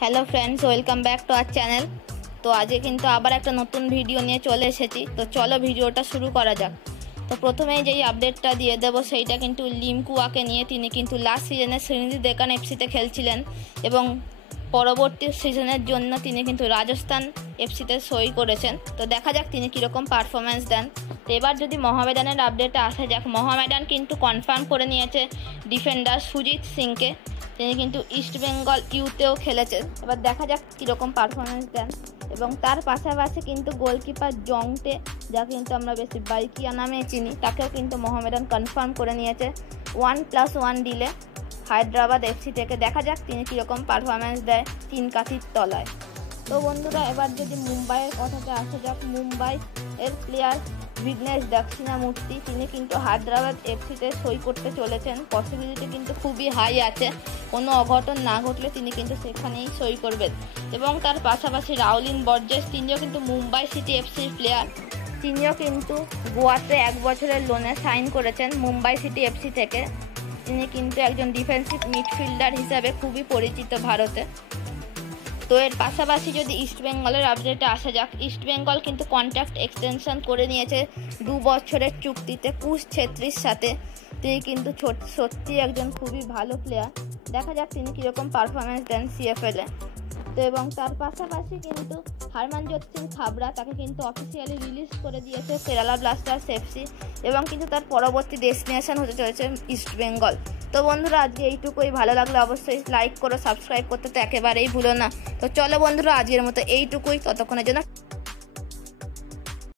Hello friends, welcome back to our channel. তো আজকে কিন্তু আবার একটা নতুন ভিডিও নিয়ে চলে এসেছি। তো চলো ভিডিওটা শুরু করা যাক। তো প্রথমেই যেই আপডেটটা দিয়ে দেবো সেইটা কিন্তু লিমকুয়াকে নিয়ে। তিনি কিন্তু লাস্ট সিজনে শ্রীনিধি ডেকান এফসিতে খেলছিলেন এবং পরবর্তী সিজনের জন্য তিনি কিন্তু রাজস্থান এফসিতে সই করেছেন। তো দেখা যাক তিনি কীরকম পারফরমেন্স দেন। তো এবার যদি মোহামেডানের আপডেটে আসা যাক, মোহামেডান কিন্তু কনফার্ম করে নিয়েছে ডিফেন্ডার সুজিত সিংকে। তিনি কিন্তু ইস্টবেঙ্গল ইউতেও খেলেছেন। এবার দেখা যাক কীরকম পারফরমেন্স দেন। এবং তার পাশাপাশি কিন্তু গোলকিপার জংটে, যা কিন্তু আমরা বেশি বাইকিয়া নামে চিনি, তাকেও কিন্তু মোহামেডান কনফার্ম করে নিয়েছে 1+1 ডিলে হায়দ্রাবাদ এফসি থেকে। দেখা যাক তিনি কীরকম পারফরমেন্স দেয় তিন কাঠির তলায়। তো বন্ধুরা, এবার যদি মুম্বাইয়ের কথাতে আসা যাক, মুম্বাই এর প্লেয়ার বিঘ্নেশ দক্ষিণামূর্তি তিনি কিন্তু হায়দ্রাবাদ এফসিতে সই করতে চলেছেন। পসিবিলিটি কিন্তু খুবই হাই আছে, কোনো অঘটন না ঘটলে তিনি কিন্তু সেখানেই সই করবেন। এবং তার পাশাপাশি রাউলিন বর্জেস, তিনিও কিন্তু মুম্বাই সিটি এফসির প্লেয়ার। তিনিও কিন্তু গোয়াতে 1 বছরের লোনে সাইন করেছেন মুম্বাই সিটি এফসি থেকে। তিনি কিন্তু একজন ডিফেন্সিভ মিডফিল্ডার হিসাবে খুবই পরিচিত ভারতে। তো এর পাশাপাশি যদি ইস্টবেঙ্গলের আপডেটে আসা যাক, ইস্টবেঙ্গল কিন্তু কন্ট্রাক্ট এক্সটেনশন করে নিয়েছে 2 বছরের চুক্তিতে কুশ ছেত্রীর সাথে। তিনি কিন্তু সত্যি একজন খুবই ভালো প্লেয়ার। দেখা যাক তিনি কীরকম পারফরমেন্স দেন সিএফএলে। তো এবং তার পাশাপাশি কিন্তু হরমনজোত সিং খাবড়া, তাকে কিন্তু অফিসিয়ালি রিলিজ করে দিয়েছে কেরালা ব্লাস্টার্স এফসি এবং কিন্তু তার পরবর্তী ডেস্টিনেশন হতে চলেছে ইস্টবেঙ্গল। তো বন্ধুরা, আজকে এইটুকুই। ভালো লাগলে অবশ্যই লাইক করো, সাবস্ক্রাইব করতে তো একেবারেই ভুলো না। তো চলো বন্ধুরা, আজকের মতো এইটুকুই। ততক্ষণের জন্য